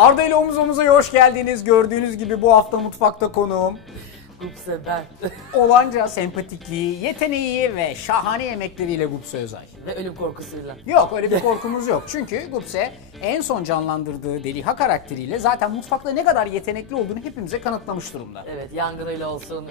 Arda ile omuz omuza hoş geldiniz. Gördüğünüz gibi bu hafta mutfakta konuğum. Gupse ben. Olanca sempatikliği, yeteneği ve şahane yemekleriyle Gupse Özay. Ve ölüm korkusuyla. Yok, öyle bir korkumuz yok. Çünkü Gupse en son canlandırdığı Deliha karakteriyle zaten mutfakta ne kadar yetenekli olduğunu hepimize kanıtlamış durumda. Evet, yangınıyla olsun,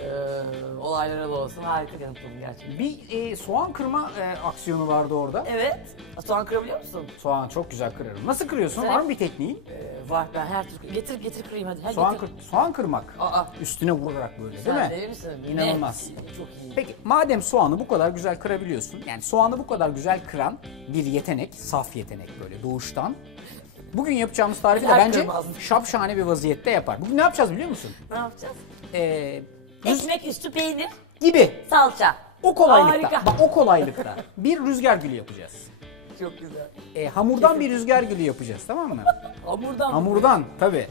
olaylarıyla olsun harika yanıtladım gerçekten. Bir soğan kırma aksiyonu vardı orada. Evet. Soğan kırabiliyor musun? Soğan çok güzel kırarım. Nasıl kırıyorsun? Sen- Var mı bir tekniğin? Var, ben her türlü... Getir kırayım hadi. Hadi Soğan, getir. soğan kırmak. Aa. Üstüne vurarak böyle, değil Sen mi? deli misin? İnanılmaz. Net. Çok iyi. Peki madem soğanı bu kadar güzel kırabiliyorsun, yani soğanı bu kadar güzel kıran bir yetenek, saf yetenek böyle doğuştan. Bugün yapacağımız tarifi de Güzel bence kırmazdı. şapşane bir vaziyette yapar. Bugün ne yapacağız biliyor musun? Ne yapacağız? Rüz- Ekmek üstü peynir, gibi. salça. O kolaylıkta. Harika. Bak o kolaylıkta. Bir rüzgar gülü yapacağız. Çok güzel. Hamurdan bir rüzgar gülü yapacağız, tamam mı? Hamurdan. Hamurdan tabii.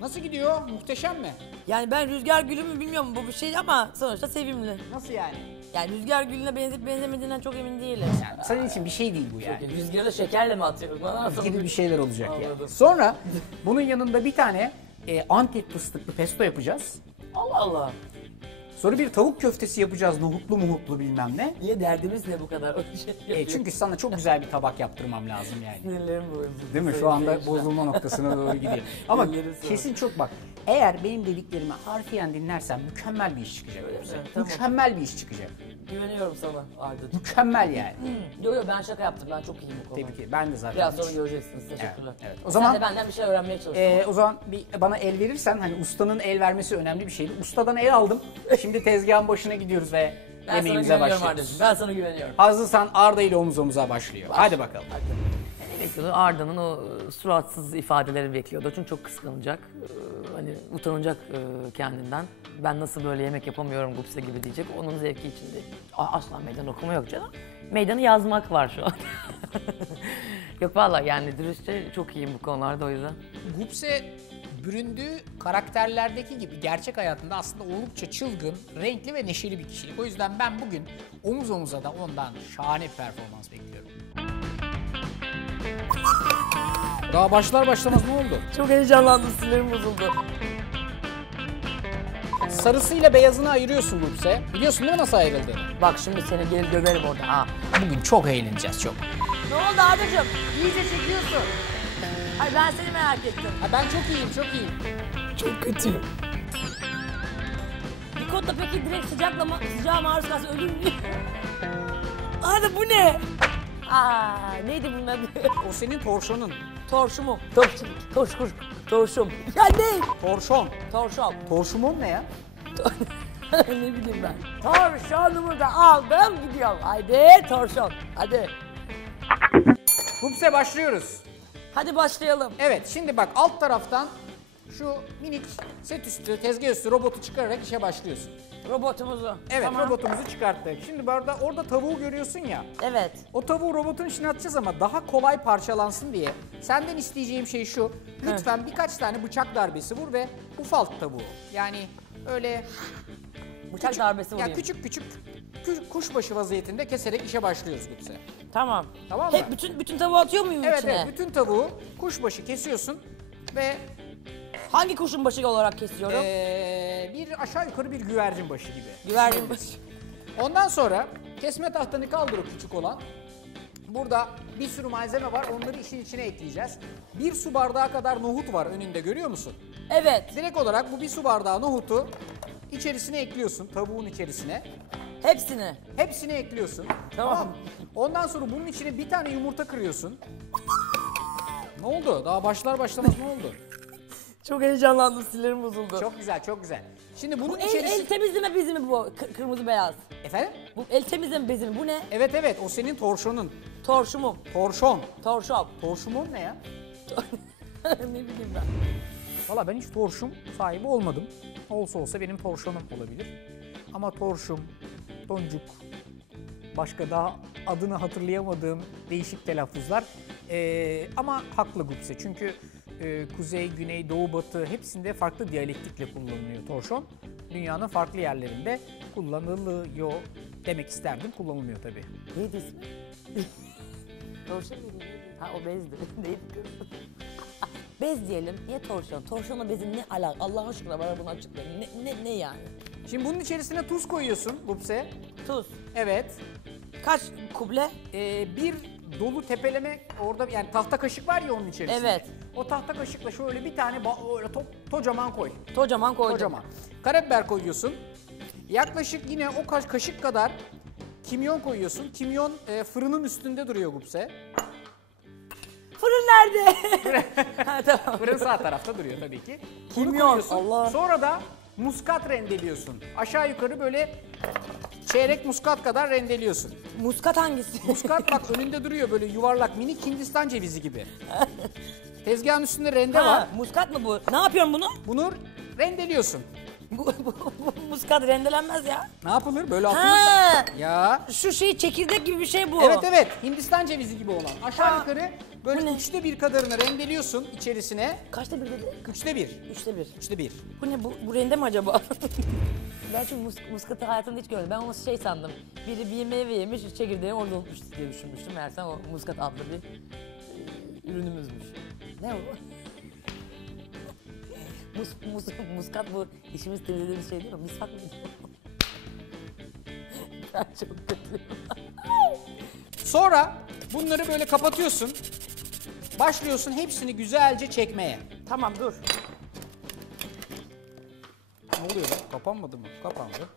Nasıl gidiyor? Muhteşem mi? Yani ben rüzgar gülü mü bilmiyorum bu bir şey ama sonuçta sevimli. Nasıl yani? Yani rüzgar gülüne benzep benzemediğinden çok emin değilim. Yani senin için bir şey değil bu yani. Rüzgarı şekerle mi atıyoruz? Bana nasıl? Gibi bir şeyler olacak yani. Anladım. Sonra bunun yanında bir tane Antep fıstıklı pesto yapacağız. Allah Allah. Sonra bir tavuk köftesi yapacağız, nohutlu muhutlu bilmem ne. Niye derdimiz ne bu kadar? O şey Çünkü sana çok güzel bir tabak yaptırmam lazım yani. Sinirlerim bozuldu. Değil mi? Şu anda bozulma noktasına doğru gidiyor. Ama Elleri sağ ol. kesin çok bak. Eğer benim dediklerimi harfiyen dinlersen mükemmel bir iş çıkacak. Öyle mi? Yoksa. Tamam. Mükemmel bir iş çıkacak. Güveniyorum sana Arda'cığım. Mükemmel yani. Yo ben şaka yaptım. Ben çok iyiyim bu konuda. Tebrik ederim. Ben de zaten. Biraz sonra göreceksiniz. Teşekkürler. evet. O zaman- Sen de benden bir şey öğrenmeye çalıştın. O zaman bir bana el verirsen, hani ustanın el vermesi önemli bir şeydi. Ustadan el aldım. Şimdi tezgahın başına gidiyoruz ve Ben sana yemeğimize güveniyorum başlıyoruz. Arda'cığım. Ben sana güveniyorum. Hazırsan Arda ile omuz omuza başlıyor. Hadi bakalım. Bekliyordu. Arda'nın o suratsız ifadeleri bekliyordu. Çünkü çok kıskanacak. Hani utanacak kendinden. Ben nasıl böyle yemek yapamıyorum Gupse gibi diyecek. Onun zevki içinde. Asla meydan okuma yok canım. Meydanı yazmak var şu an. Yok vallahi yani dürüstçe çok iyiyim bu konularda o yüzden. Gupse büründüğü karakterlerdeki gibi gerçek hayatında aslında oldukça çılgın, renkli ve neşeli bir kişilik. O yüzden ben bugün omuz omuza da ondan şahane bir performans bekliyorum. Daha başlar başlamaz ne oldu? Çok heyecanlandım, sinirlerim bozuldu. Sarısıyla beyazını ayırıyorsun Gupse. Biliyorsun değil mi nasıl ayrıldığını? Bak şimdi seni geri döverim orada ha. Bugün çok eğleneceğiz çok. Ne oldu Arda'cığım? İyice çekiyorsun. Ay ben seni merak ettim. Ha, ben çok iyiyim, çok iyiyim. Çok kötü. Nikotta peki direkt sıcağa maruz kalsa ölür mü? Arda bu ne? Neydi bunun adı? O senin torşonun. Torşumum. Torşum. Ya ne? Torşon. Torşum. Torşumon ne ya? Ne bileyim ben. Torşonumu da aldım gidiyorum. Haydi torşon. Hadi. Gupse başlıyoruz. Hadi başlayalım. Evet, şimdi bak alt taraftan şu minik set üstü, tezgah üstü robotu çıkararak işe başlıyorsun. Robotumuzu. Evet, Tamam. robotumuzu çıkarttık. Şimdi bu arada orada tavuğu görüyorsun ya. Evet. O tavuğu robotun içine atacağız ama daha kolay parçalansın diye senden isteyeceğim şey şu. Lütfen birkaç tane bıçak darbesi vur ve ufalt tavuğu. Yani öyle Bıçak darbesi ya vurayım. küçük kuşbaşı vaziyetinde keserek işe başlıyoruz Gupse. Tamam. Tamam mı? Hep bütün tavuğu atıyor muyum Evet içine? evet, bütün tavuğu kuşbaşı kesiyorsun ve Hangi kuşun başı olarak kesiyorum? bir aşağı yukarı bir güvercin başı gibi. Güvercin başı. Ondan sonra kesme tahtanı kaldır o küçük olan. Burada bir sürü malzeme var, onları işin içine ekleyeceğiz. Bir su bardağı kadar nohut var önünde, görüyor musun? Evet. Direkt olarak bu bir su bardağı nohutu içerisine ekliyorsun, tavuğun içerisine. Hepsini. Hepsini ekliyorsun. Tamam. mı? Ondan sonra bunun içine bir tane yumurta kırıyorsun. Ne oldu? Daha başlar başlamaz ne oldu? Çok heyecanlandım, sinirlerim bozuldu. Çok güzel, çok güzel. Şimdi bunun El içerisi... temizleme bezi mi bu? Kırmızı beyaz. Efendim? Bu el temizleme bezi mi? Bu ne? Evet evet, o senin torşonun. Torşumum. Torşon. Torşom. Torşumon ne ya? Ne bileyim ben. Valla ben hiç torşum sahibi olmadım. Olsa benim torşonum olabilir. Ama torşum, toncuk, başka daha adını hatırlayamadığım değişik telaffuzlar. Ama haklı Gupse çünkü kuzey, güney, doğu, batı hepsinde farklı diyalektikle kullanılıyor torşon. Dünyanın farklı yerlerinde kullanılıyor demek isterdim, kullanılmıyor tabii. Neydi ismi? Torşum muydu? Ha o bezdi. Neydi? Bez diyelim. Niye torşon? Torşonla bezin ne alaka? Allah aşkına bana bunu açıklayın. Ne yani? Şimdi bunun içerisine tuz koyuyorsun Gupse. Tuz. Evet. Kaç kuble? Bir dolu tepeleme orada yani tahta kaşık var ya onun içerisinde. Evet. O tahta kaşıkla şöyle bir tane öyle kocaman koy. Kocaman koydum. Kocaman. Karabiber koyuyorsun. Yaklaşık yine o kaşık kadar kimyon koyuyorsun. Kimyon fırının üstünde duruyor Gupse. Fırın nerede? Ha, tamam. Fırın sağ tarafta duruyor tabii ki. Bunu Kimyon, koyuyorsun. Allah. Sonra da muskat rendeliyorsun. Aşağı yukarı böyle çeyrek muskat kadar rendeliyorsun. Muskat hangisi? Muskat bak önünde duruyor böyle yuvarlak minik Hindistan cevizi gibi. Tezgahın üstünde rende Ha, var. muskat mı bu? Ne yapıyorum bunu? Bunu rendeliyorsun. Bu muskat rendelenmez ya. Ne yapılır? Böyle atılır. Ha, Ya. şu şey çekirdek gibi bir şey bu. Evet Hindistan cevizi gibi olan. Aşağı Ha. yukarı böyle Bu ne? 1/3 kadarını rendeliyorsun içerisine. Kaçta bir dedi? 1/3. 3'te 1. 1/3. Bu ne? Bu rende mi acaba? Ben çünkü muskatı hayatımda hiç görmedim. Ben onu şey sandım. Biri bir meyve yemiş, çekirdeği orada unutmuş diye düşünmüştüm. Meğersem o muskat adlı bir ürünümüzmüş. Ne o? Muskat bu işimiz temizlediğimiz şey değil mi? Misvak mı? Ben çok kötüyüm. Sonra bunları böyle kapatıyorsun. Başlıyorsun hepsini güzelce çekmeye. Tamam dur. Ne oluyor lan? Kapanmadı mı? Kapandı.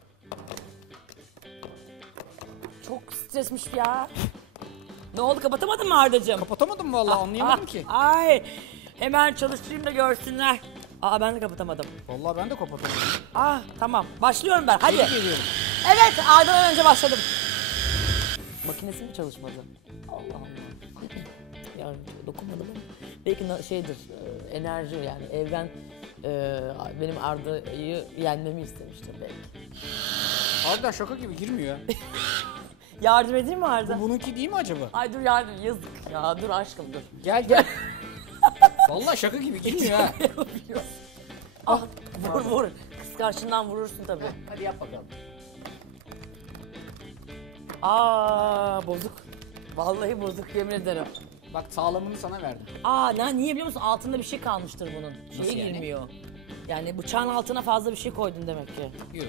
Çok stresmiş ya. Ne oldu, kapatamadın mı Arda'cığım? Kapatamadım mı vallahi anlayamadım ki. Ay, hemen çalıştırayım da görsünler. Aa, ben de kapatamadım. Vallahi ben de kapatamadım. Ah, tamam. Başlıyorum ben. Hadi. Tebrik ediyorum. Evet, Arda'dan önce başladım. Makinesi mi çalışmadı? Allah Allah. Yani dokunmadım ama. Belki şeydir, enerji yani evren benim Arda'yı yenmemi istemiştir belki. Harbiden şaka gibi girmiyor. Yardım edeyim mi Arda? Bununki değil mi acaba? Ay dur yardım, yazık. Ya dur aşkım dur. Gel. Vallahi şaka gibi girmiyor ha. Ah, vur. Kıskançlığından vurursun tabii. Hadi yap bakalım. Aa, bozuk. Vallahi bozuk, yemin ederim. Bak sağlamını sana verdim. Aa, niye biliyor musun? Altında bir şey kalmıştır bunun. Nasıl Şeyi yani? girmiyor. Yani bıçağın altına fazla bir şey koydun demek ki. Yok.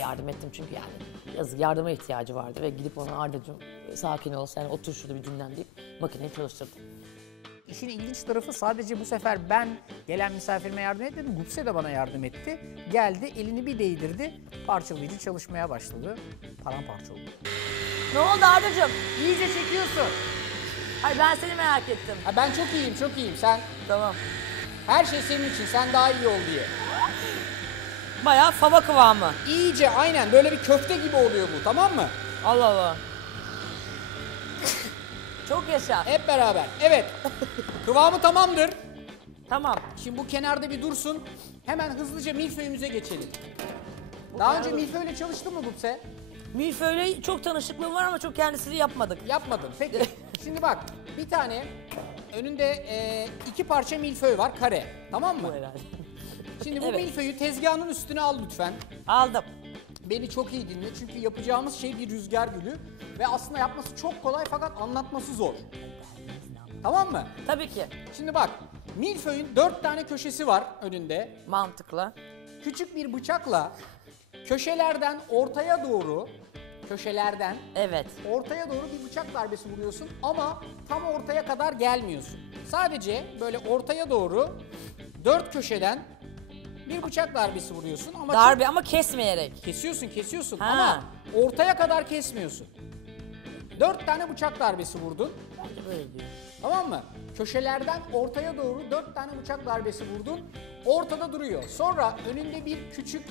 Yardım ettim çünkü yani. Yazık, yardıma ihtiyacı vardı ve gidip ona Arda'cığım sakin ol, sen otur şurada bir dinlen deyip makineyi çalıştırdım. İşin ilginç tarafı sadece bu sefer ben gelen misafirime yardım etmedim. Gupse de bana yardım etti. Geldi elini bir değdirdi. Parçalayıcı çalışmaya başladı. Paramparça oldu. Ne oldu Arda'cığım? İyice çekiyorsun. Ay ben seni merak ettim. Ha, ben çok iyiyim. Sen Tamam. her şey senin için. Sen daha iyi ol diye. Bayağı fava kıvamı. İyice aynen böyle bir köfte gibi oluyor bu, tamam mı? Allah Allah. Çok yaşa. Hep beraber. Evet. Kıvamı tamamdır. Tamam. Şimdi bu kenarda bir dursun. Hemen hızlıca milföyümüze geçelim. Daha önce milföyle çalıştın mı Gupse? Milföyle çok tanışıklığım var ama çok kendisini yapmadık. Yapmadın. Peki. Şimdi bak bir tane önünde 2 parça milföy var kare. Tamam mı? Bu herhalde. Şimdi bu Evet. milföyü tezgahının üstüne al lütfen. Aldım. Beni çok iyi dinle çünkü yapacağımız şey bir rüzgar gülü ve aslında yapması çok kolay fakat anlatması zor. Tamam mı? Tabii ki. Şimdi bak milföyün 4 tane köşesi var önünde. Mantıklı. Küçük bir bıçakla köşelerden ortaya doğru Evet. ortaya doğru bir bıçak darbesi vuruyorsun ama tam ortaya kadar gelmiyorsun. Sadece böyle ortaya doğru 4 köşeden bir bıçak darbesi vuruyorsun ama Darbe ama kesmeyerek. kesiyorsun Ha. ama ortaya kadar kesmiyorsun. 4 tane bıçak darbesi vurdun. Bence böyle diyor. Tamam mı? Köşelerden ortaya doğru 4 tane bıçak darbesi vurdun. Ortada duruyor. Sonra önünde bir küçük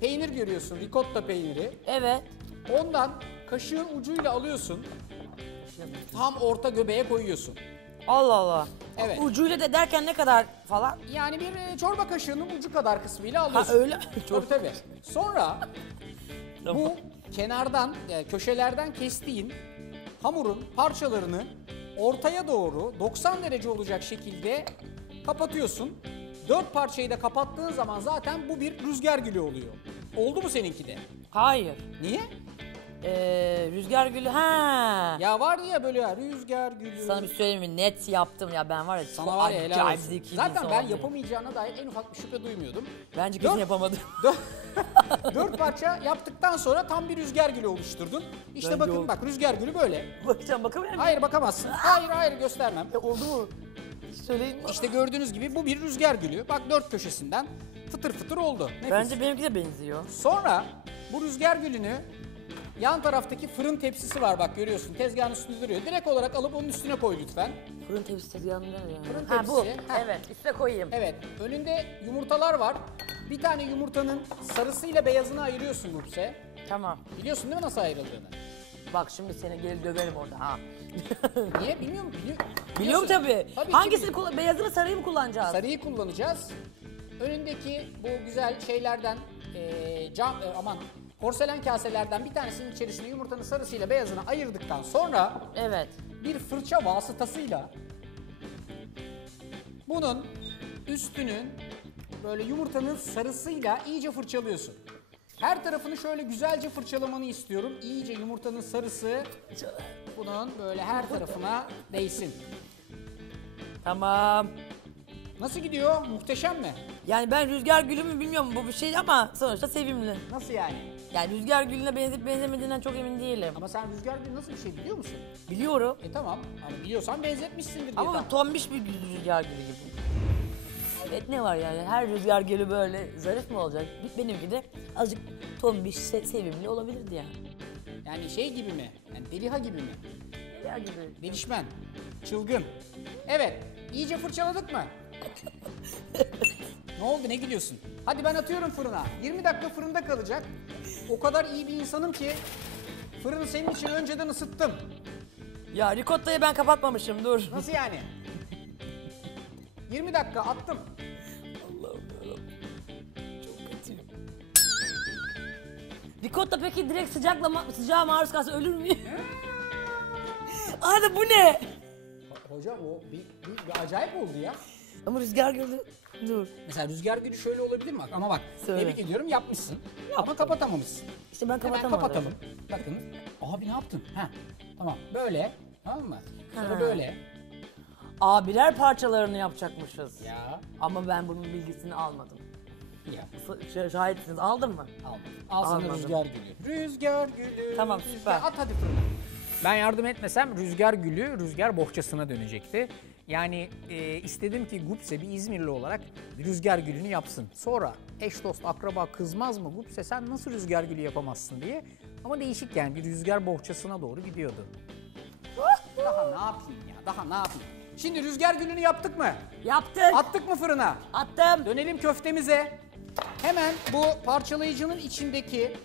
peynir görüyorsun. Ricotta peyniri. Evet. Ondan kaşığın ucuyla alıyorsun. Tam orta göbeğe koyuyorsun. Allah Allah. Evet. Ucuyla de derken ne kadar falan? Yani bir çorba kaşığının ucu kadar kısmıyla Ha alıyorsun. öyle. Tabii. Sonra Tamam. bu kenardan, köşelerden kestiğin hamurun parçalarını ortaya doğru 90 derece olacak şekilde kapatıyorsun. 4 parçayı da kapattığın zaman zaten bu bir rüzgar gülü oluyor. Oldu mu seninki de? Hayır. Niye? Rüzgar gülü ha. Ya vardı ya böyle ya rüzgar gülü. Sana bir söyleyeyim mi? Net yaptım ya ben var ya. Sana çok var ya helal acayip olsun. zeki bir Zaten insan ben oldum. yapamayacağına dair en ufak bir şüphe duymuyordum. Bence kesin Dört- yapamadım. 4 parça yaptıktan sonra tam bir rüzgar gülü oluşturdun. İşte Bence bakın oldu. bak rüzgar gülü böyle. Bakacağım bakabilir miyim? Hayır bakamazsın. Hayır göstermem. Oldu mu? Söyleyin mi? İşte gördüğünüz gibi bu bir rüzgar gülü. Bak 4 köşesinden fıtır fıtır oldu. Nefis. Bence benimki de benziyor. Sonra bu rüzgar gülünü yan taraftaki fırın tepsisi var bak görüyorsun tezgahın üstünde duruyor. Direkt olarak alıp onun üstüne koy lütfen. Fırın tepsisi tezgahında ne yani? Fırın Ha bu. tepsisi, ha. Evet üstüne koyayım. Evet önünde yumurtalar var. Bir tane yumurtanın sarısıyla beyazını ayırıyorsun Gupse. Tamam. Biliyorsun değil mi nasıl ayrıldığını? Bak şimdi seni geri döverim orada ha. Niye? Bilmiyor musun? Biliyorum tabii. Tabii ki Hangisini beyazını sarıyı mı kullanacağız? Sarıyı kullanacağız. Önündeki bu güzel şeylerden porselen kaselerden bir tanesinin içerisine yumurtanın sarısıyla beyazını ayırdıktan sonra Evet. bir fırça vasıtasıyla bunun üstünün böyle yumurtanın sarısıyla iyice fırçalıyorsun. Her tarafını şöyle güzelce fırçalamanı istiyorum. İyice yumurtanın sarısı bunun böyle her tarafına değsin. Tamam. Nasıl gidiyor? Muhteşem mi? Yani ben rüzgar gülü mü bilmiyorum bu bir şey ama sonuçta sevimli. Nasıl yani? Yani rüzgar gülüne benzep benzemediğinden çok emin değilim. Ama sen rüzgar gülü nasıl bir şey biliyor musun? Biliyorum. Tamam ama biliyorsan benzetmişsindir diye. Ama tahmin- tombiş bir rüzgar gülü gibi. Evet ne var yani her rüzgar gülü böyle zarif mi olacak? Benimki de azıcık tombiş sevimli olabilirdi yani. Yani şey gibi mi? Yani deliha gibi mi? Rüzgar gibi. Delişmen, çılgın. Evet, iyice fırçaladık mı? Ne oldu, ne gülüyorsun? Hadi ben atıyorum fırına. 20 dakika fırında kalacak. O kadar iyi bir insanım ki fırını senin için önceden ısıttım. Ya ricotta'yı ben kapatmamışım dur. Nasıl yani? 20 dakika attım. Allah'ım yarabbim. Çok kötüyüm. Ricotta peki direkt sıcağa maruz kalsa ölür müyüm? Arda bu ne? Hocam o bir acayip oldu ya. Ama rüzgar gülü. Dur. Mesela rüzgar gülü şöyle olabilir mi? Ama bak, Söyle. tebrik ediyorum yapmışsın. Ama kapatamamışsın. İşte ben Hemen kapatamadım. kapatalım. Bakın. Abi ne yaptın? Ha. Tamam. Böyle. Tamam mı? Sonra Ha. böyle. Birer parçalarını yapacakmışız. Ya. Ama ben bunun bilgisini almadım. Ya. Şahitsiniz. Aldın mı? Al. Al sana Almadım. rüzgar gülü. Rüzgar gülü. Tamam, rüzgar- süper. At hadi fırına. Ben yardım etmesem rüzgar gülü rüzgar bohçasına dönecekti. Yani istedim ki Gupse bir İzmirli olarak bir rüzgar gülünü yapsın. Sonra eş dost akraba kızmaz mı Gupse sen nasıl rüzgar gülü yapamazsın diye. Ama değişik yani bir rüzgar bohçasına doğru gidiyordu. Daha ne yapayım ya daha ne yapayım. Şimdi rüzgar gülünü yaptık mı? Yaptık. Attık mı fırına? Attım. Dönelim köftemize. Hemen bu parçalayıcının içindeki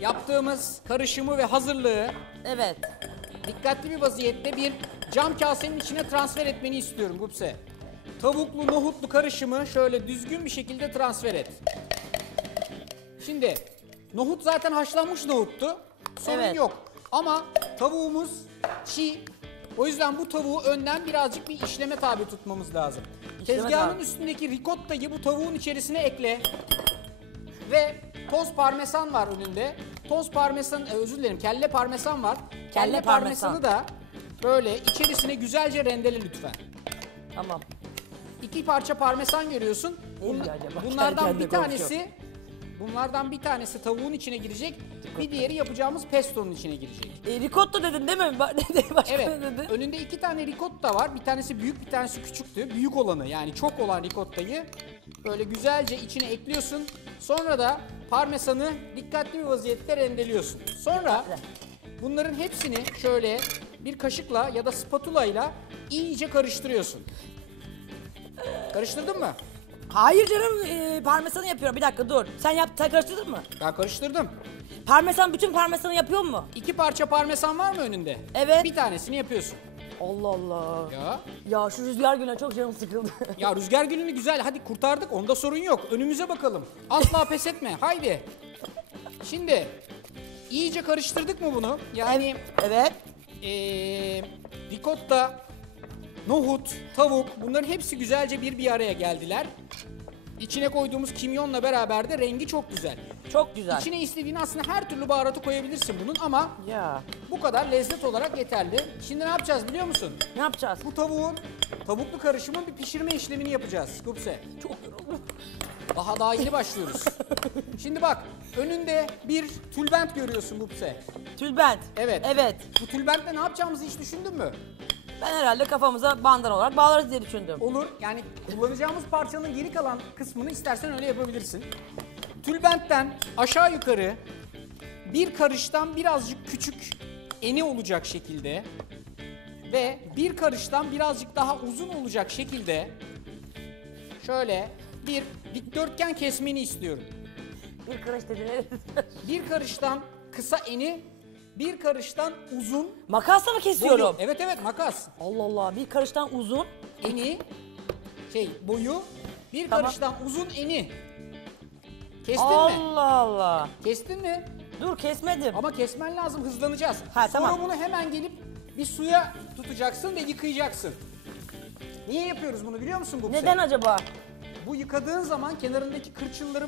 yaptığımız karışımı ve hazırlığı Evet. dikkatli bir vaziyette bir cam kasenin içine transfer etmeni istiyorum Gupse. Tavuklu nohutlu karışımı şöyle düzgün bir şekilde transfer et. Şimdi nohut zaten haşlanmış nohuttu. Sorun Evet. yok. Ama tavuğumuz çiğ. O yüzden bu tavuğu önden birazcık bir işleme tabi tutmamız lazım. İşleme Tezgahın tabi. üstündeki ricottayı bu tavuğun içerisine ekle. Ve toz parmesan var önünde. Toz parmesan, özür dilerim kelle parmesan var. Kelle parmesan. parmesanı da böyle içerisine güzelce rendele lütfen. Tamam. 2 parça parmesan görüyorsun. Neydi acaba? Bunlardan Kendi bir tanesi tavuğun içine girecek. Bir diğeri yapacağımız pestonun içine girecek. Ricotta dedin değil mi? Başka Evet. ne dedin? Önünde 2 tane ricotta var. Bir tanesi büyük, bir tanesi küçüktü. Büyük olanı yani çok olan ricottayı böyle güzelce içine ekliyorsun. Sonra da parmesanı dikkatli bir vaziyette rendeliyorsun. Sonra bunların hepsini şöyle bir kaşıkla ya da spatula ile iyice karıştırıyorsun. Karıştırdın mı? Hayır canım parmesanı yapıyorum. Bir dakika dur. Sen karıştırdın mı? Ben karıştırdım. Bütün parmesanı yapıyor mu? 2 parça parmesan var mı önünde? Evet. Bir tanesini yapıyorsun. Allah Allah. Ya. Ya şu rüzgar güne çok canım sıkıldı. Ya rüzgar gülünü güzel hadi kurtardık onda sorun yok. Önümüze bakalım. Asla pes etme haydi. Şimdi iyice karıştırdık mı bunu? Yani Evet. ricotta, nohut, tavuk bunların hepsi güzelce bir araya geldiler. İçine koyduğumuz kimyonla beraber de rengi çok güzel. Çok güzel. İçine istediğin aslında her türlü baharatı koyabilirsin bunun ama Ya bu kadar lezzet olarak yeterli. Şimdi ne yapacağız biliyor musun? ne yapacağız? Bu tavuklu karışımın bir pişirme işlemini yapacağız Gupse. Çok yoruldum. Daha yeni başlıyoruz. Şimdi bak önünde bir tülbent görüyorsun Gupse. Tülbent. Evet. Evet. Bu tülbentle ne yapacağımızı hiç düşündün mü? Ben herhalde kafamıza bandan olarak bağlarız diye düşündüm. Olur. Yani kullanacağımız parçanın geri kalan kısmını istersen öyle yapabilirsin. Tülbentten aşağı yukarı bir karıştan birazcık küçük eni olacak şekilde ve bir karıştan birazcık daha uzun olacak şekilde şöyle bir dikdörtgen kesmeni istiyorum. Bir karış dediğin Bir karıştan kısa eni, bir karıştan uzun Makasla mı kesiyorum? boyu. Evet makas. Allah Allah, bir karıştan uzun. Eni, boyu, bir Tamam. karıştan uzun eni. Kestin mi? Allah Allah. Kestin mi? Dur kesmedim. Ama kesmen lazım, hızlanacağız. Ha, Sonra tamam. bunu hemen gelip bir suya tutacaksın ve yıkayacaksın. Niye yapıyoruz bunu biliyor musun Gupse? Neden acaba? Bu yıkadığın zaman kenarındaki kırçılları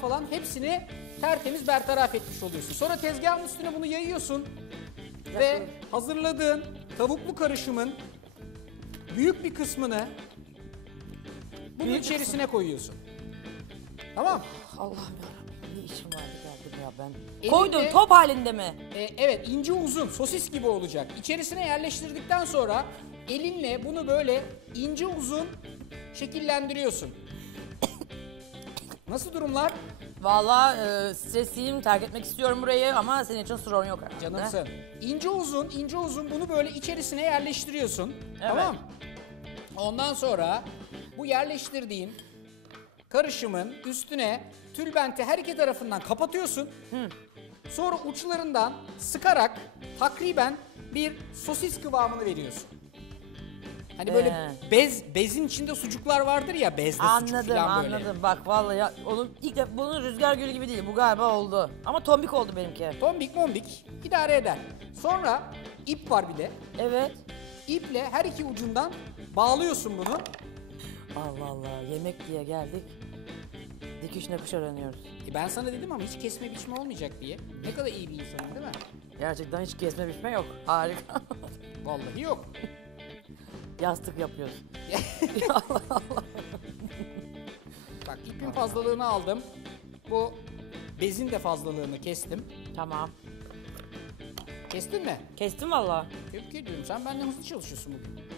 falan hepsini tertemiz bertaraf etmiş oluyorsun. Sonra tezgahın üstüne bunu yayıyorsun ve hazırladığın tavuklu karışımın büyük bir kısmını bunun Büyük içerisine koyuyorsun. Tamam. Allah'ım yarabbim, ne işim vardı geldim ya ben. Elinde- Koydum top halinde mi? Evet, ince uzun sosis gibi olacak. İçerisine yerleştirdikten sonra elinle bunu böyle ince uzun şekillendiriyorsun. Nasıl durumlar? Vallahi stresliyim, terk etmek istiyorum burayı ama senin için sorun yok herhalde. Canımsın. İnce uzun bunu böyle içerisine yerleştiriyorsun. Tamam. Ondan sonra bu yerleştirdiğin karışımın üstüne tülbenti her iki tarafından kapatıyorsun. Sonra uçlarından sıkarak takriben bir sosis kıvamını veriyorsun. Hani böyle bezin içinde sucuklar vardır ya, bezde sucuk Anladım falan böyle. anladım. Bak vallahi ya, bunun rüzgar gülü gibi değil. Bu galiba oldu. Ama tombik oldu benimki. Tombik mombik idare eder. Sonra ip var bir de. Evet. İple her iki ucundan bağlıyorsun bunu. Allah Allah, yemek diye geldik. Dikiş nakış öğreniyoruz. Ben sana dedim ama hiç kesme biçme olmayacak diye. Ne kadar iyi bir insanım değil mi? Gerçekten hiç kesme biçme yok. Harika. Vallahi yok. Yastık yapıyoruz. Bak ipin fazlalığını aldım. Bu bezin de fazlalığını kestim. Tamam. Kestin mi? Kestim valla. Tebrik ediyorum. Sen benden hızlı çalışıyorsun bugün.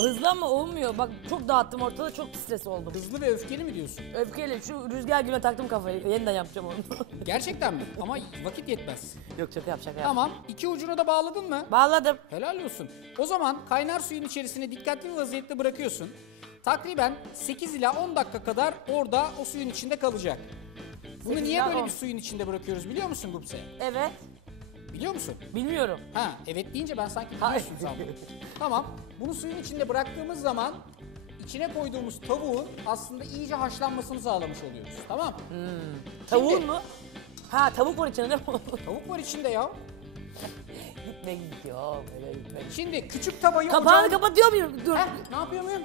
Hızlı ama olmuyor. Bak çok dağıttım ortada, çok stres oldum. Hızlı ve öfkeli mi diyorsun? Öfkeyle şu rüzgar güne taktım kafayı. Yeniden yapacağım onu. Gerçekten mi? Ama vakit yetmez. Yok şaka yap şaka yap. Tamam. İki ucunu da bağladın mı? Bağladım. Helal olsun. O zaman kaynar suyun içerisine dikkatli bir vaziyette bırakıyorsun. Takriben 8 ila 10 dakika kadar orada o suyun içinde kalacak. Bunu 8 niye ila böyle 10. bir suyun içinde bırakıyoruz biliyor musun Gupse? Evet. Biliyor musun? Bilmiyorum. Ha, evet deyince ben sanki Hayır. biliyorsun sandım. Tamam. Bunu suyun içinde bıraktığımız zaman içine koyduğumuz tavuğun aslında iyice haşlanmasını sağlamış oluyoruz. Tamam? Tavuğun Şimdi- mu? Ha tavuk var içinde değil mi? Tavuk var içinde ya. Gitme gidiyor. Böyle gitme. Şimdi küçük tavayı Kapağını ocağın- kapatıyor muyum? Dur. Heh, ne yapıyor muyum?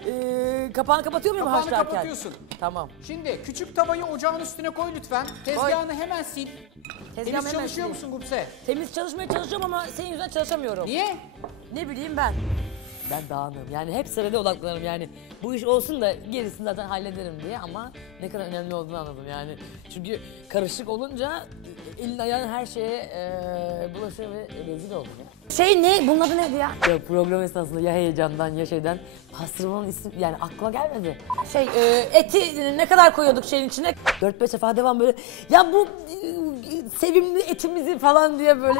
Kapağını kapatıyor muyum Kapağını haşlarken? kapatıyorsun. Tamam. Şimdi küçük tavayı ocağın üstüne koy lütfen. Tezgahını hemen sil. Tezgahımı Temiz hemen çalışıyor sileyim. musun Gupse? Temiz çalışmaya çalışıyorum ama senin yüzünden çalışamıyorum. Niye? Ne bileyim ben. Ben dağınığım. Yani hep sırada odaklanırım yani. Bu iş olsun da gerisini zaten hallederim diye ama ne kadar önemli olduğunu anladım yani. Çünkü karışık olunca elin ayağın her şeye bulaşıyor ve rezil oldum ya. Şey ne? Bunun adı neydi ya? Ya program esnasında ya heyecandan ya şeyden pastırmanın ismi yani aklıma gelmedi. Eti ne kadar koyuyorduk şeyin içine? 4-5 defa devam böyle ya bu sevimli etimizi falan diye böyle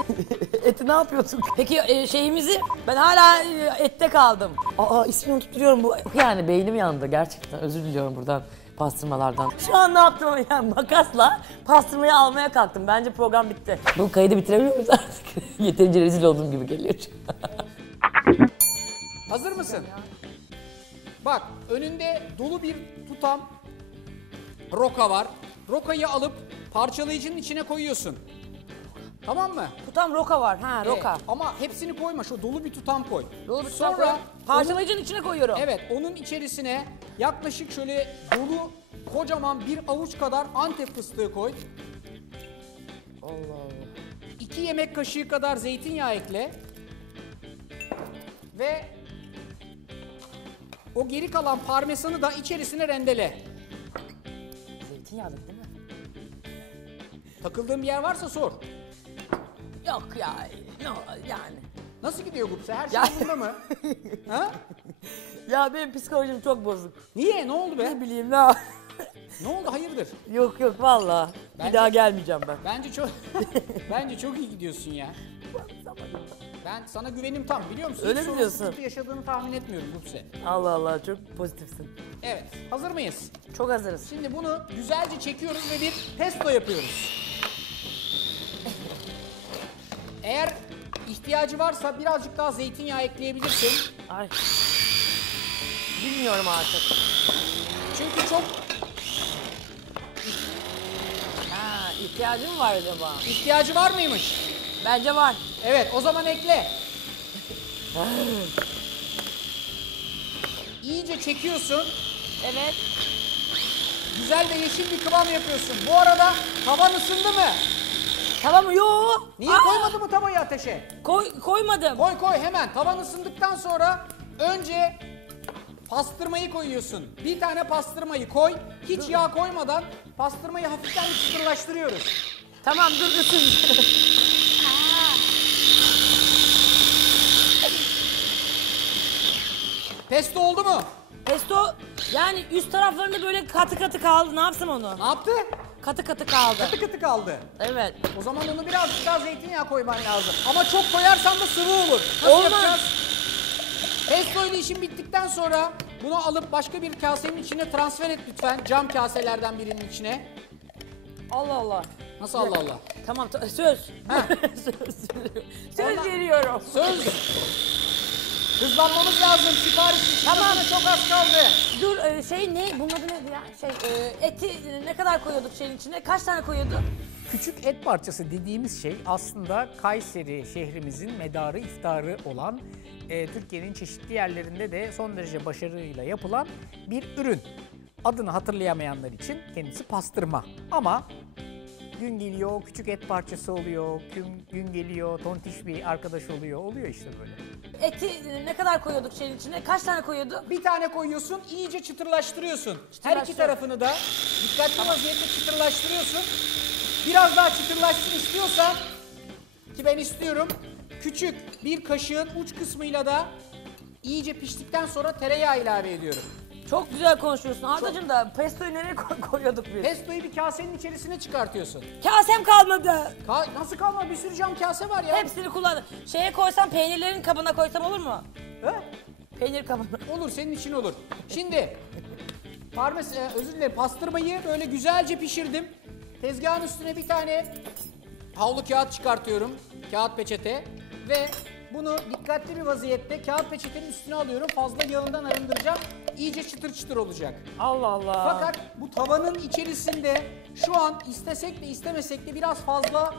eti ne yapıyorduk? Peki şeyimizi ben hala ette kaldım. Aa ismini unutturuyorum bu. Yani beynim yandı gerçekten özür diliyorum buradan pastırmalardan. Şu an ne yaptım yani makasla pastırmayı almaya kalktım. Bence program bitti. Bu kaydı bitirebiliyor muyuz artık? Yeterince rezil olduğum gibi geliyor. Hazır mısın? Bak önünde dolu bir tutam roka var. Rokayı alıp parçalayıcının içine koyuyorsun. Tamam mı? Tutam roka var. Ha roka. Ama hepsini koyma. Şu dolu bir tutam koy. Dolu bir tutam Sonra koyuyorum. Parçalayıcının içine koyuyorum. evet onun içerisine yaklaşık şöyle dolu kocaman bir avuç kadar Antep fıstığı koy. Allah Allah. 2 yemek kaşığı kadar zeytinyağı ekle. Ve o geri kalan parmesanı da içerisine rendele. Zeytinyağlı değil mi? Takıldığın bir yer varsa sor. Yok ya. No, yani. Nasıl gidiyor Gupse? Her şey Ya- yolunda mı? Ha? Ya benim psikolojim çok bozuk. Niye? Ne oldu be? Ne bileyim ne. Ne oldu? Hayırdır? Yok yok valla. Bence- Bir daha gelmeyeceğim ben. Bence çok bence çok iyi gidiyorsun ya. Ben sana güvenim tam, biliyor musun? Öyle Hiç mi sorun, diyorsun? sıkıntı yaşadığını tahmin etmiyorum Gupse. Allah Allah çok pozitifsin. Evet, hazır mıyız? Çok hazırız. Şimdi bunu güzelce çekiyoruz ve bir pesto yapıyoruz. Eğer ihtiyacı varsa birazcık daha zeytinyağı ekleyebilirsin. Ay. Bilmiyorum artık. Çünkü çok Ha, ihtiyacım var acaba? ihtiyacı var mıymış? Bence var. Evet, o zaman ekle. İyice çekiyorsun. Evet. Güzel ve yeşil bir kıvam yapıyorsun. Bu arada tavan ısındı mı? Tamam mı? Yo. Niye Aa, koymadı mı tavayı ateşe? koymadım. Koy koy hemen. Tavan ısındıktan sonra önce pastırmayı koyuyorsun. Bir tane pastırmayı koy. Hiç yağ koymadan pastırmayı hafiften bir çıtırlaştırıyoruz. Tamam dur ısın. Pesto oldu mu? Pesto yani üst taraflarında böyle katı katı kaldı. Ne yapsam onu? Ne yaptı? Katı katı kaldı. Katı katı kaldı. Evet. O zaman onu birazcık daha zeytinyağı koyman lazım. Ama çok koyarsan da sıvı olur. Nasıl Olmaz. yapacağız? Pesto ile işin bittikten sonra bunu alıp başka bir kasenin içine transfer et lütfen. Cam kaselerden birinin içine. Allah Allah. Nasıl Allah Allah? Tamam söz. Ha. söz Ondan- veriyorum. Söz. Hızlanmamız lazım. Sipariş Tamam. çok az kaldı. Dur şey ne? Bunun adı neydi ya? Eti ne kadar koyuyorduk şeyin içine? Kaç tane koyuyorduk? Küçük et parçası dediğimiz şey aslında Kayseri şehrimizin medarı, iftarı olan, Türkiye'nin çeşitli yerlerinde de son derece başarıyla yapılan bir ürün. Adını hatırlayamayanlar için kendisi pastırma. Ama gün geliyor küçük et parçası oluyor, gün geliyor tontiş bir arkadaş oluyor, oluyor işte böyle. Eti ne kadar koyuyorduk şeyin içine? Kaç tane koyuyorduk? Bir tane koyuyorsun, iyice çıtırlaştırıyorsun. Her iki Çıtırlaştır. tarafını da dikkatli vaziyette çıtırlaştırıyorsun. Biraz daha çıtırlaşsın istiyorsan, ki ben istiyorum, küçük bir kaşığın uç kısmıyla da iyice piştikten sonra tereyağı ilave ediyorum. Çok güzel konuşuyorsun. Ardacığım da pestoyu nereye koyuyorduk biz? Pestoyu bir kasenin içerisine çıkartıyorsun. Kasem kalmadı. Nasıl kalma, bir sürü cam kase var ya. Hepsini kullandım. Şeye koysam peynirlerin kabına koysam olur mu? He? Peynir kabına. Olur, senin için olur. Şimdi özür dilerim, pastırmayı böyle güzelce pişirdim. Tezgahın üstüne bir tane havlu kağıt çıkartıyorum. Kağıt peçete ve bunu dikkatli bir vaziyette kağıt peçetenin üstüne alıyorum. Fazla yağından arındıracağım. İyice çıtır çıtır olacak. Allah Allah. Fakat bu tavanın içerisinde şu an istesek de istemesek de biraz fazla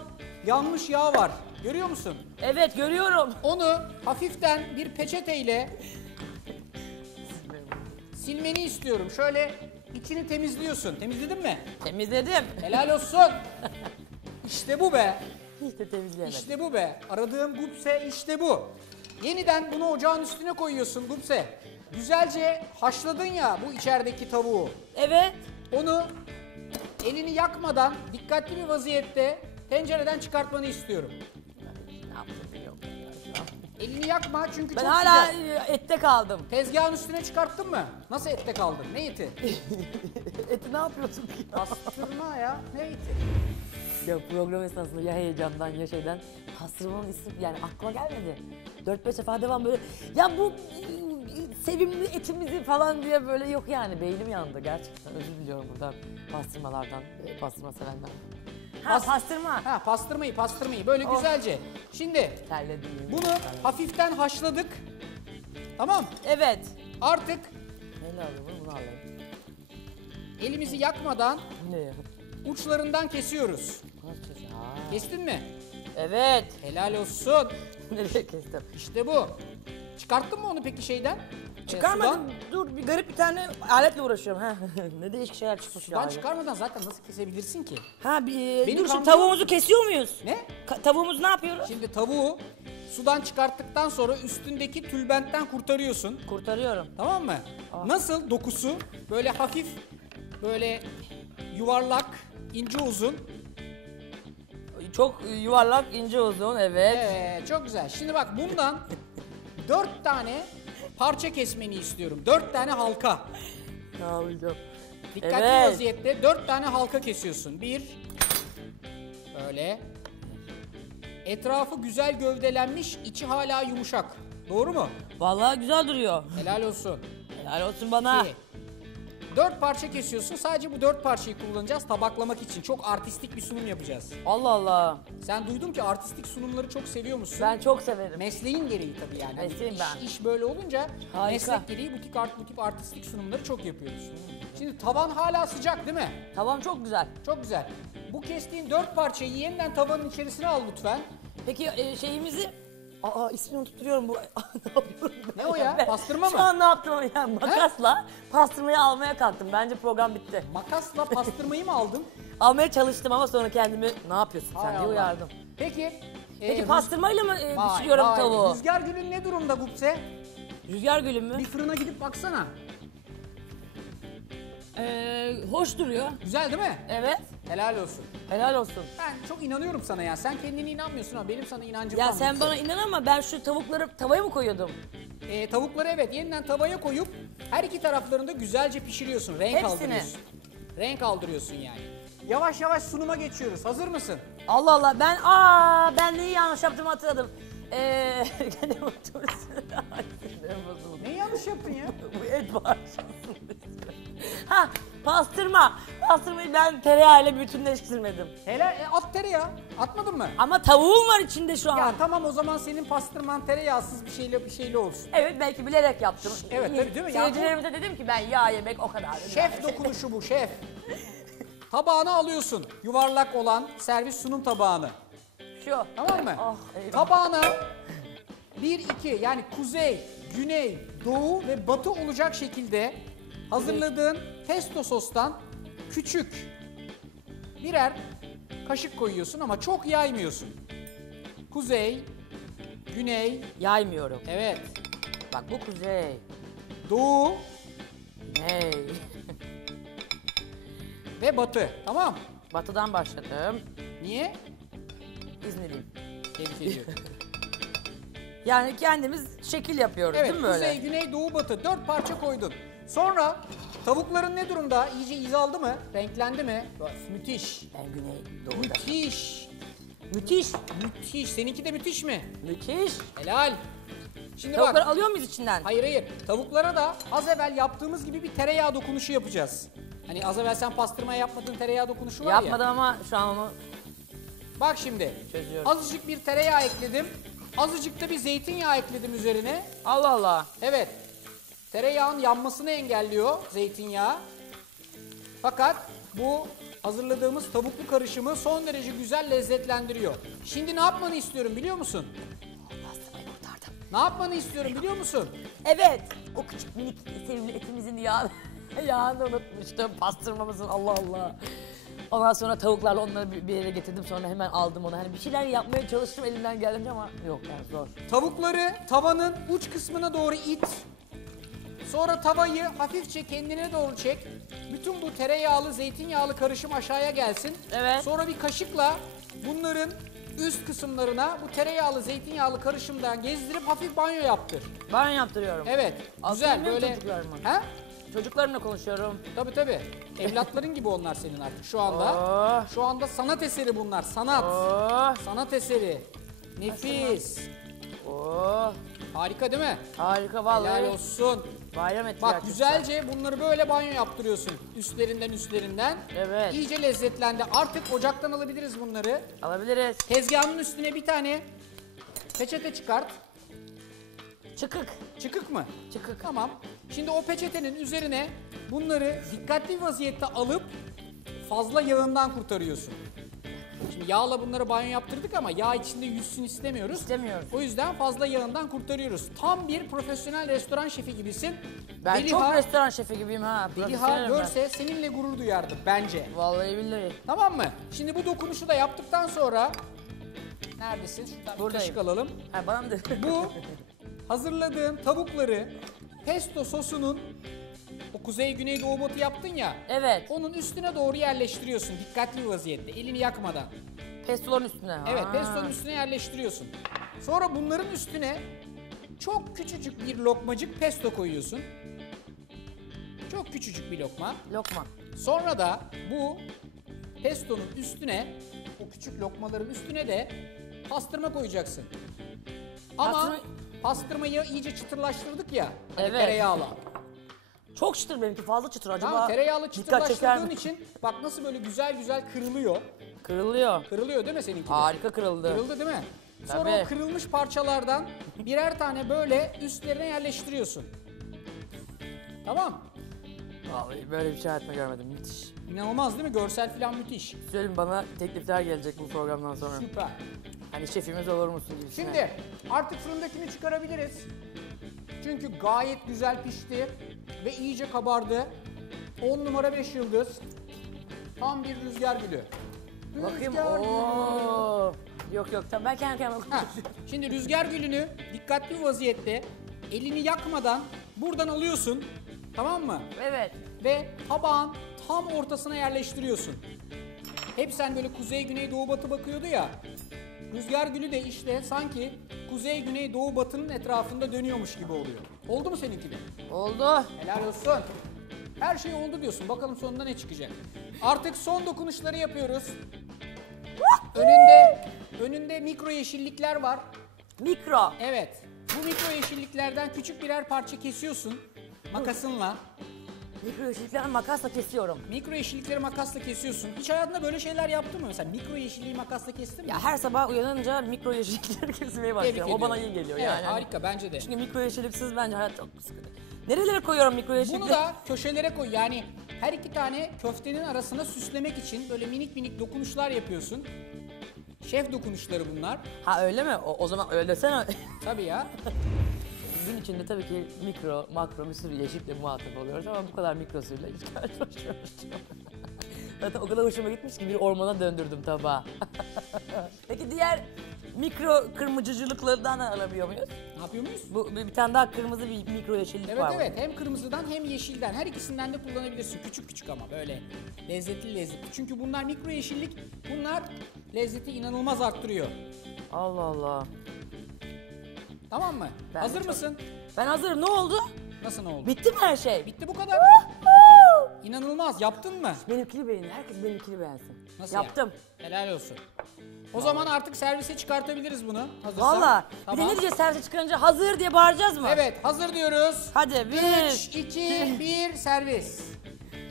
yanmış yağ var. Görüyor musun? Evet görüyorum. Onu hafiften bir peçeteyle silmeni istiyorum. Şöyle içini temizliyorsun. Temizledin mi? Temizledim. Helal olsun. İşte bu be. Hiç de temizleyemedim. İşte bu be. Aradığım Gupse işte bu. Yeniden bunu ocağın üstüne koyuyorsun Gupse. Güzelce haşladın ya bu içerideki tavuğu. Evet. Onu elini yakmadan dikkatli bir vaziyette tencereden çıkartmanı istiyorum. Ne yaptım bilmiyorum. Elini yakma çünkü Ben çok hala sıcak. ette kaldım. Tezgahın üstüne çıkarttın mı? Nasıl ette kaldın? Ne eti? Eti ne yapıyorsun ki? Pastırma ya. Ne eti? Ya program esnasında ya heyecandan ya şeyden pastırmanın ismi yani aklıma gelmedi. 4-5 defa devam böyle ya bu sevimli etimizi falan diye böyle yok yani beynim yandı gerçekten özür diliyorum buradan pastırmalardan, pastırma sevenler. Pastırma. Ha, pastırmayı böyle güzelce. Şimdi Terledim. bunu hafiften haşladık. Tamam. Evet. Artık Neyle alayım bunu alayım. elimizi yakmadan Ne ya? uçlarından kesiyoruz. Ha. Kestin mi? Evet. Helal olsun. Nereye kestim? İşte bu. Çıkarttın mı onu peki şeyden? Çıkarmadım. Dur bir garip bir tane aletle uğraşıyorum. Ha. Ne değişik şeyler çıkmış Sudan ya. çıkarmadan zaten nasıl kesebilirsin ki? Ha Beni dur şimdi kandırıyor tavuğumuzu musun? kesiyor muyuz? Ne? Tavuğumuzu ne yapıyoruz? Şimdi tavuğu sudan çıkarttıktan sonra üstündeki tülbentten kurtarıyorsun. Kurtarıyorum. Tamam mı? Nasıl dokusu? Böyle hafif, böyle yuvarlak, ince uzun. Çok yuvarlak, ince uzun, evet. Evet, çok güzel. Şimdi bak bundan 4 tane parça kesmeni istiyorum. 4 tane halka. Ne yapacağım? Dikkatli vaziyette 4 tane halka kesiyorsun. Bir, böyle. Etrafı güzel gövdelenmiş, içi hala yumuşak. Doğru mu? Vallahi güzel duruyor. Helal olsun. Helal olsun bana. 4 parça kesiyorsun. Sadece bu 4 parçayı kullanacağız tabaklamak için. Çok artistik bir sunum yapacağız. Allah Allah. Sen duydum ki artistik sunumları çok seviyor musun? Ben çok severim. Mesleğin gereği tabii yani. Hani Mesleğim ben. iş böyle olunca Harika. meslek gereği bu tip artistik sunumları çok yapıyoruz. Şimdi tavan hala sıcak değil mi? Tavam çok güzel. Çok güzel. Bu kestiğin 4 parçayı yeniden tavanın içerisine al lütfen. Peki şeyimizi... ismini unutturuyorum bu. Ne yapıyorum ben Ne o ya? Ben Pastırma mı? Şu an ne yaptım yani makasla pastırmayı almaya kalktım. Bence program bitti. Makasla pastırmayı mı aldın? Almaya çalıştım ama sonra kendimi ne yapıyorsun Hay sen diye Allah. uyardım. Peki. Peki rüz- pastırmayla mı Vay, pişiriyorum vay. tavuğu? Rüzgar gülün ne durumda Gupse? Rüzgar gülü mü? Bir fırına gidip baksana. Hoş duruyor. Güzel değil mi? Evet. Helal olsun. Helal olsun. Ben çok inanıyorum sana ya. Sen kendine inanmıyorsun ama benim sana inancım Ya var. sen bana inan ama ben şu tavukları tavaya mı koyuyordum? Tavukları evet yeniden tavaya koyup her iki taraflarını da güzelce pişiriyorsun. Renk Hepsini. aldırıyorsun. Renk aldırıyorsun yani. Yavaş yavaş sunuma geçiyoruz. Hazır mısın? Allah Allah ben neyi yanlış yaptığımı hatırladım. Gene otursun. Ay, sinirim bozuldu. Ne yanlış yaptın ya? Bu et parçası. Ha pastırma. Pastırmayı ben tereyağıyla bütünleştirmedim. Helal at tereyağı. Atmadın mı? Ama tavuğum var içinde şu an. Ya tamam o zaman senin pastırman tereyağsız bir şeyle olsun. Evet belki bilerek yaptım. Evet, tabii, değil mi? Ya bu- Seyircilerimize dedim ki ben yağ yemek o kadar. dedim. Şef dokunuşu bu şef. Tabağını alıyorsun. Yuvarlak olan servis sunum tabağını. Şu. Tamam mı? Ah, eyvah. Tabağına 1, 2 yani kuzey, güney, doğu ve batı olacak şekilde hazırladığın pesto sostan küçük birer kaşık koyuyorsun ama çok yaymıyorsun. Kuzey, güney, Yaymıyorum. evet, Bak bu kuzey. doğu Hey. ve batı. Tamam. Batıdan başladım. Niye? İzmirliyim. Tebrik ediyorum. Yani kendimiz şekil yapıyoruz Evet, değil mi böyle? kuzey, güney, doğu, batı. 4 parça koydun. Sonra tavukların ne durumda? İyice iz aldı mı? Renklendi mi? Müthiş. Ben güney doğuda. Müthiş. Müthiş. Müthiş. Seninki de müthiş mi? Müthiş. Helal. Şimdi Tavukları bak. alıyor muyuz içinden? Hayır hayır. Tavuklara da az evvel yaptığımız gibi bir tereyağı dokunuşu yapacağız. Hani az evvel sen pastırmaya yapmadığın tereyağı dokunuşu var Yapmadım ya. ama şu an onu Bak şimdi. çözüyorum. Azıcık bir tereyağı ekledim. Azıcık da bir zeytinyağı ekledim üzerine. Allah Allah. Evet. Tereyağın yanmasını engelliyor zeytinyağı. Fakat bu hazırladığımız tavuklu karışımı son derece güzel lezzetlendiriyor. Şimdi ne yapmanı istiyorum biliyor musun? Pastırmayı kurtardım. Ne yapmanı istiyorum biliyor musun? Evet. O küçük minik sevimli etimizin yağını unutmuştum. Pastırmamızın Allah Allah. Ondan sonra tavuklarla onları bir yere getirdim. Sonra hemen aldım onu. Hani bir şeyler yapmaya çalıştım elimden geldiğince ama yok yani zor. Tavukları tavanın uç kısmına doğru it. Sonra tavayı hafifçe kendine doğru çek. Bütün bu tereyağlı, zeytinyağlı karışım aşağıya gelsin. Evet. Sonra bir kaşıkla bunların üst kısımlarına bu tereyağlı, zeytinyağlı karışımdan gezdirip hafif banyo yaptır. Ben yaptırıyorum. Evet, Aslında güzel benim böyle. çocuklarıma. Ha? Çocuklarımla konuşuyorum. Tabii tabii. Evlatların gibi onlar senin artık şu anda. Oh. Şu anda sanat eseri bunlar, sanat. Oh. Sanat eseri. Nefis. Oh. Harika değil mi? Harika vallahi. Helal olsun. Bayram etti Bak gerçekten. güzelce bunları böyle banyo yaptırıyorsun. Üstlerinden. Evet. İyice lezzetlendi. Artık ocaktan alabiliriz bunları. Alabiliriz. Tezgahın üstüne bir tane peçete çıkart. Çıkık. Çıkık mı? Çıkık. Tamam. Şimdi o peçetenin üzerine bunları dikkatli bir vaziyette alıp fazla yağından kurtarıyorsun. Şimdi yağla bunları banyo yaptırdık ama yağ içinde yüzsün istemiyoruz. İstemiyoruz. O yüzden fazla yağından kurtarıyoruz. Tam bir profesyonel restoran şefi gibisin. Ben çok restoran şefi gibiyim ha. Beliha profesyonelim ben. görse seninle gurur duyardı bence. Vallahi billahi. Tamam mı? Şimdi bu dokunuşu da yaptıktan sonra... Neredesin? Şuradan bir Buradayım. kaşık alalım. Ha, bana mı dedin? Bu hazırladığın tavukları pesto sosunun o kuzey güney doğu batı yaptın ya. Evet. Onun üstüne doğru yerleştiriyorsun dikkatli bir vaziyette elini yakmadan. Pestoların üstüne. Evet Ha. pestonun üstüne yerleştiriyorsun. Sonra bunların üstüne çok küçücük bir lokmacık pesto koyuyorsun. Çok küçücük bir lokma. Lokma. Sonra da bu pestonun üstüne o küçük lokmaların üstüne de pastırma koyacaksın. Ama pastırmayı iyice çıtırlaştırdık ya. Hani Evet. tereyağla. Çok çıtır benimki, fazla çıtır acaba. Tamam tereyağlı dikkat çeker çıtırlaştırdığın mi? için bak nasıl böyle güzel güzel kırılıyor. Kırılıyor. Kırılıyor değil mi seninki de? Harika kırıldı. Kırıldı değil mi? Sonra Tabii. o kırılmış parçalardan birer tane böyle üstlerine yerleştiriyorsun. Tamam. Vallahi böyle bir şey hayatımda görmedim. Müthiş. İnanılmaz değil mi? Görsel falan müthiş. Söyleyeyim, bana teklifler gelecek bu programdan sonra. Süper. Hani şefimiz olur musun gibi. Şimdi artık fırındakini çıkarabiliriz. Çünkü gayet güzel pişti ve iyice kabardı. 10 numara 5 yıldız. Tam bir rüzgar gülü. Bakayım. Rüzgar gülü. Oo. Yok yok, tamam ben kendi kendime Ha, şimdi rüzgar gülünü dikkatli bir vaziyette elini yakmadan buradan alıyorsun. Tamam mı? Evet. Ve tabağın tam ortasına yerleştiriyorsun. Hep sen böyle kuzey, güney, doğu, batı bakıyordu ya. Rüzgar gülü de işte sanki kuzey, güney, doğu, batının etrafında dönüyormuş gibi oluyor. Oldu mu seninki de? Oldu. Helal olsun. Her şey oldu diyorsun. Bakalım sonunda ne çıkacak. Artık son dokunuşları yapıyoruz. Önünde mikro yeşillikler var. Mikro. Evet. Bu mikro yeşilliklerden küçük birer parça kesiyorsun makasınla. Mikro yeşillikleri makasla kesiyorum. Mikro yeşillikleri makasla kesiyorsun. Hiç hayatında böyle şeyler yaptın mı? Mesela mikro yeşilliği makasla kestin mi? Ya her sabah uyanınca mikro yeşillikleri kesmeye başlıyorum. O bana iyi geliyor Evet, yani. harika bence de. Çünkü mikro yeşilliksiz bence hayat çok sıkıntı. Nerelere koyuyorum mikro yeşillikleri? Bunu da köşelere koy. Yani her iki tane köftenin arasına süslemek için böyle minik minik dokunuşlar yapıyorsun. Şef dokunuşları bunlar. Ha öyle mi? O zaman öyle desene. Tabii ya. Gün içinde tabii ki mikro, makro bir sürü yeşillikle muhatap oluyoruz ama bu kadar mikrosuyla hiç karşılaşmamıştım. Zaten o kadar hoşuma gitmiş ki bir ormana döndürdüm tabağı. Peki diğer mikro kırmızıcılıklardan da alabiliyor muyuz? Ne yapıyor muyuz? Bu bir tane daha kırmızı bir mikro yeşillik Evet var. evet. Hem kırmızıdan hem yeşilden. Her ikisinden de kullanabilirsin. Küçük küçük ama böyle lezzetli lezzetli. Çünkü bunlar mikro yeşillik. Bunlar lezzeti inanılmaz arttırıyor. Allah Allah. Tamam mı? Ben Hazır çok- mısın? Ben hazırım. Ne oldu? Nasıl ne oldu? Bitti mi her şey? Bitti bu kadar. İnanılmaz. Yaptın mı? Benimkini beğenin. Herkes benimkini beğensin. Nasıl Yaptım. Helal olsun. O zaman artık servise çıkartabiliriz bunu. Hazırsan. Valla. Bir Tamam. de ne diyeceğiz servise çıkınca? Hazır diye bağıracağız mı? Evet hazır diyoruz. Hadi 3, 2, 1 servis.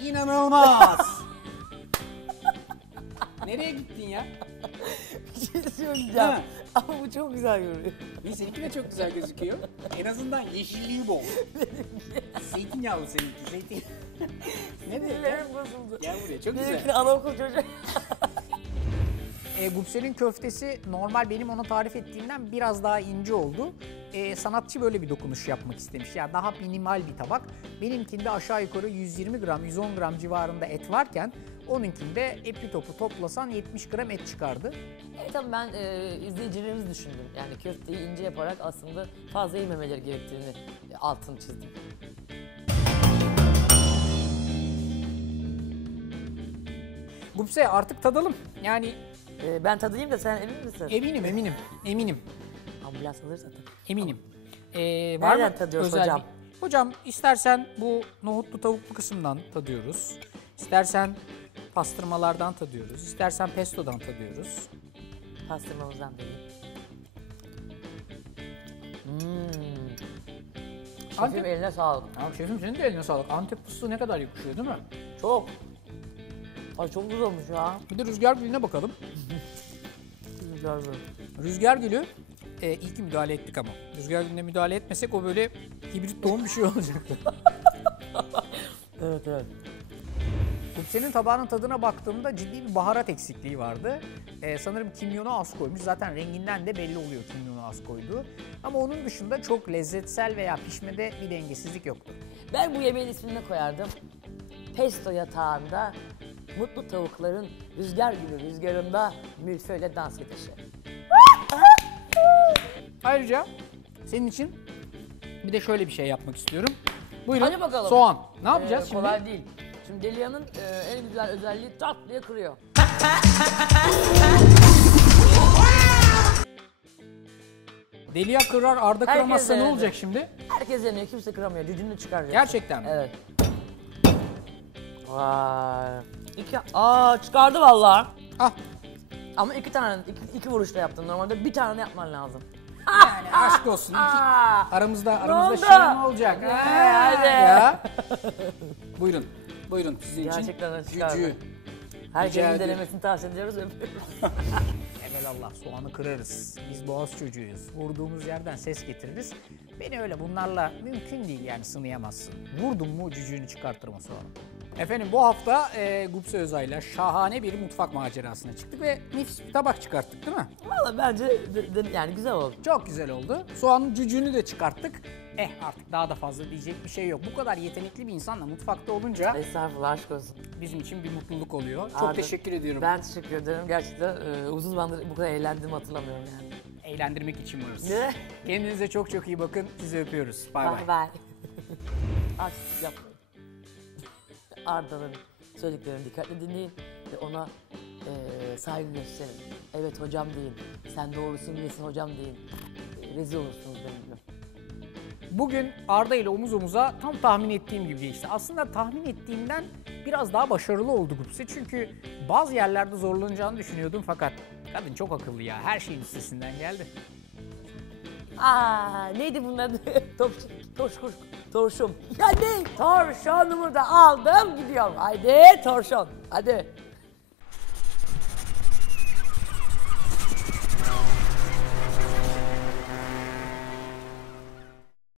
İnanılmaz. Nereye gittin ya? Bir şey Değil söyleyeceğim. mi? Ama bu çok güzel görünüyor. Seninki de çok güzel gözüküyor. En azından yeşilliği bol. Zeytinyağlı seninki. Zeytin. Ne diyor? Ellerim bozuldu. Gel buraya çok güzel. Benimkini anaokul çocuğu. Gupse'nin köftesi normal benim ona tarif ettiğimden biraz daha ince oldu. Sanatçı böyle bir dokunuş yapmak istemiş. Yani daha minimal bir tabak. Benimkinde aşağı yukarı 120 gram, 110 gram civarında et varken onunkinde epi topu toplasan 70 gram et çıkardı. Evet ama ben izleyicilerimizi düşündüm. Yani köfteyi ince yaparak aslında fazla yememeleri gerektiğini altını çizdim. Gupse artık tadalım. Yani Ben tadayım da sen emin misin? eminim. Ambulans alır zaten. Eminim. Var Nereden mı tadıyoruz özel hocam? Hocam istersen bu nohutlu tavuklu kısımdan tadıyoruz. İstersen pastırmalardan tadıyoruz. İstersen pestodan tadıyoruz. Pastırmamızdan beri. Şefim Antep- eline sağlık. Tamam şefim senin de eline sağlık. Antep fıstığı ne kadar yakışıyor değil mi? Çok. Ay çok güzel olmuş ya. Bir de rüzgar gülüne bakalım. Güzel böyle. Rüzgar gülü iyi ki müdahale ettik ama. Rüzgar gülüne müdahale etmesek o böyle hibrit doğum bir şey olacaktı. Evet evet. Gupse'nin tabağının tadına baktığımda ciddi bir baharat eksikliği vardı. Sanırım kimyonu az koymuş. Zaten renginden de belli oluyor kimyonu az koyduğu. Ama onun dışında çok lezzetsel veya pişmede bir dengesizlik yoktu. Ben bu yemeğin ismini koyardım. Pesto yatağında mutlu tavukların rüzgar gibi rüzgarında milföyle dans edişi. Ayrıca senin için bir de şöyle bir şey yapmak istiyorum. Buyurun. Hadi bakalım. Soğan. Ne yapacağız şimdi? Kolay değil. Şimdi Delia'nın en güzel özelliği tat diye kırıyor. Delia kırar, Arda Herkes kıramazsa ne denedi. olacak şimdi? Herkes yeniyor, kimse kıramıyor. Cücünü çıkarıyor. Gerçekten mi? Evet. Vay. Çıkardı vallahi. Ah. Ama iki vuruşta yaptım. Normalde bir tane yapman lazım. Yani aşk olsun. Aramızda oldu? şey mi olacak? Hadi. Ya. Buyurun sizin Gerçekten için çıkardı. cücüğü. Herkesin ederim. denemesini tavsiye ediyoruz. Öpüyoruz. Evelallah soğanı kırarız. Biz boğaz çocuğuyuz. Vurduğumuz yerden ses getiririz. Beni öyle bunlarla mümkün değil yani sınayamazsın. Vurdum mu cücüğünü çıkartırım o soğanı. Efendim bu hafta Gupse Özay'la şahane bir mutfak macerasına çıktık ve nefis bir tabak çıkarttık değil mi? Valla bence yani güzel oldu. Çok güzel oldu. Soğanın cücüğünü de çıkarttık. Artık daha da fazla diyecek bir şey yok. Bu kadar yetenekli bir insanla mutfakta olunca Estağfurullah, aşk olsun. bizim için bir mutluluk oluyor. Çok Arda, teşekkür ediyorum. Ben teşekkür ederim. Gerçekten uzun zamandır bu kadar eğlendiğimi hatırlamıyorum yani. Eğlendirmek için varız. Ne? Kendinize çok çok iyi bakın. Sizi öpüyoruz. Bay bay. Bye bye. Artık yapmayın. Arda'nın söylediklerini dikkatli dinleyin ve ona saygı gösterin. Evet hocam deyin. Sen doğrusun bilirsin hocam deyin. Rezil olursunuz benimle. Bugün Arda ile omuz omuza tam tahmin ettiğim gibi geçti. Aslında tahmin ettiğimden biraz daha başarılı oldu Gupse. Çünkü bazı yerlerde zorlanacağını düşünüyordum fakat kadın çok akıllı ya. Her şeyin üstesinden geldi. Neydi bunun adı? Torşum. Ya ne? Torşonumu da aldım gidiyorum. Haydi torşon. Hadi.